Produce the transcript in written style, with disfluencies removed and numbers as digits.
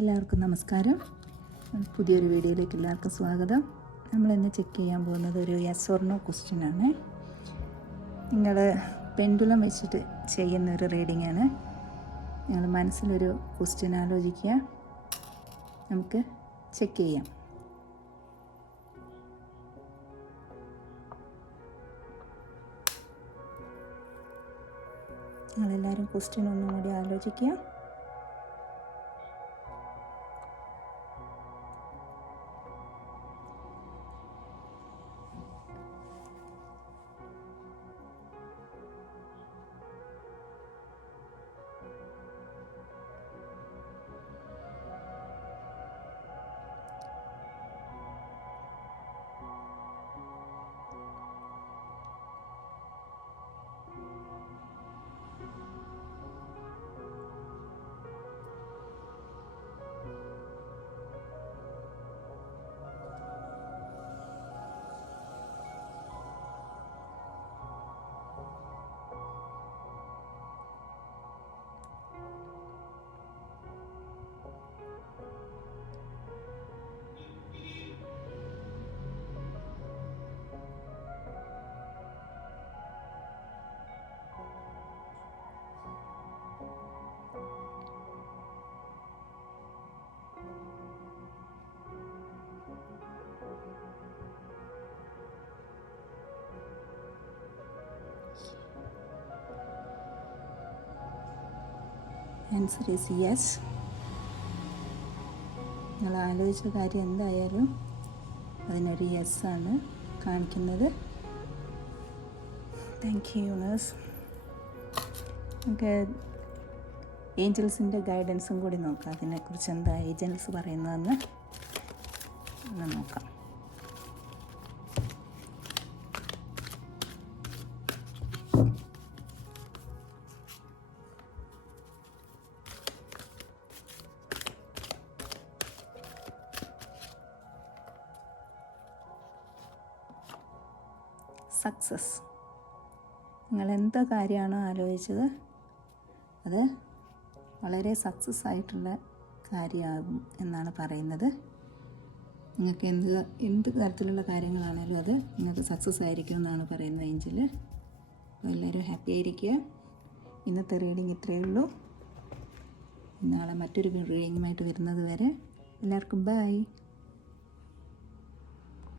എല്ലാവർക്കും നമസ്കാരം. പുതിയൊരു വീഡിയോയിലേക്ക് എല്ലാവർക്കും സ്വാഗതം. നമ്മളിന്ന് ചെക്ക് ചെയ്യാൻ പോകുന്നത് ഒരു യെസ് ഓർ നോ ക്വസ്റ്റ്യൻ ആണ്. നിങ്ങൾ പെൻഡുലം വെച്ചിട്ട് ചെയ്യുന്ന ഒരു റീഡിംഗ് ആണ്. നിങ്ങൾ മനസ്സിലൊരു ക്വസ്റ്റ്യൻ ആലോചിക്കുക, നമുക്ക് ചെക്ക് ചെയ്യാം. നിങ്ങളെല്ലാവരും ക്വസ്റ്റ്യൻ ഒന്നും കൂടി ആലോചിക്കുക. Answer is yes. നിങ്ങൾ ആലോചിച്ച കാര്യം എന്തായാലും അതിനൊരു യെസ് ആണ് കാണിക്കുന്നത്. Thank you universe. നമുക്ക് ഏഞ്ചൽസിൻ്റെ ഗൈഡൻസും കൂടി നോക്കാം. അതിനെക്കുറിച്ച് എന്താ ഏഞ്ചൽസ് പറയുന്നതെന്ന് ഒന്ന് നോക്കാം. സക്സസ്. നിങ്ങൾ എന്ത് കാര്യമാണോ ആലോചിച്ചത് അത് വളരെ സക്സസ് ആയിട്ടുള്ള കാര്യമാകും എന്നാണ് പറയുന്നത്. നിങ്ങൾക്ക് എന്ത് തരത്തിലുള്ള കാര്യങ്ങളാണേലും അത് നിങ്ങൾക്ക് സക്സസ് ആയിരിക്കും എന്നാണ് പറയുന്നത് ഏഞ്ചൽ. അപ്പോൾ എല്ലാവരും ഹാപ്പി ആയിരിക്കുക. ഇന്നത്തെ റീഡിങ് ഇത്രയേ ഉള്ളൂ. നാളെ മറ്റൊരു റീഡിങ്ങുമായിട്ട് വരുന്നത് വരെ എല്ലാവർക്കും ബൈ.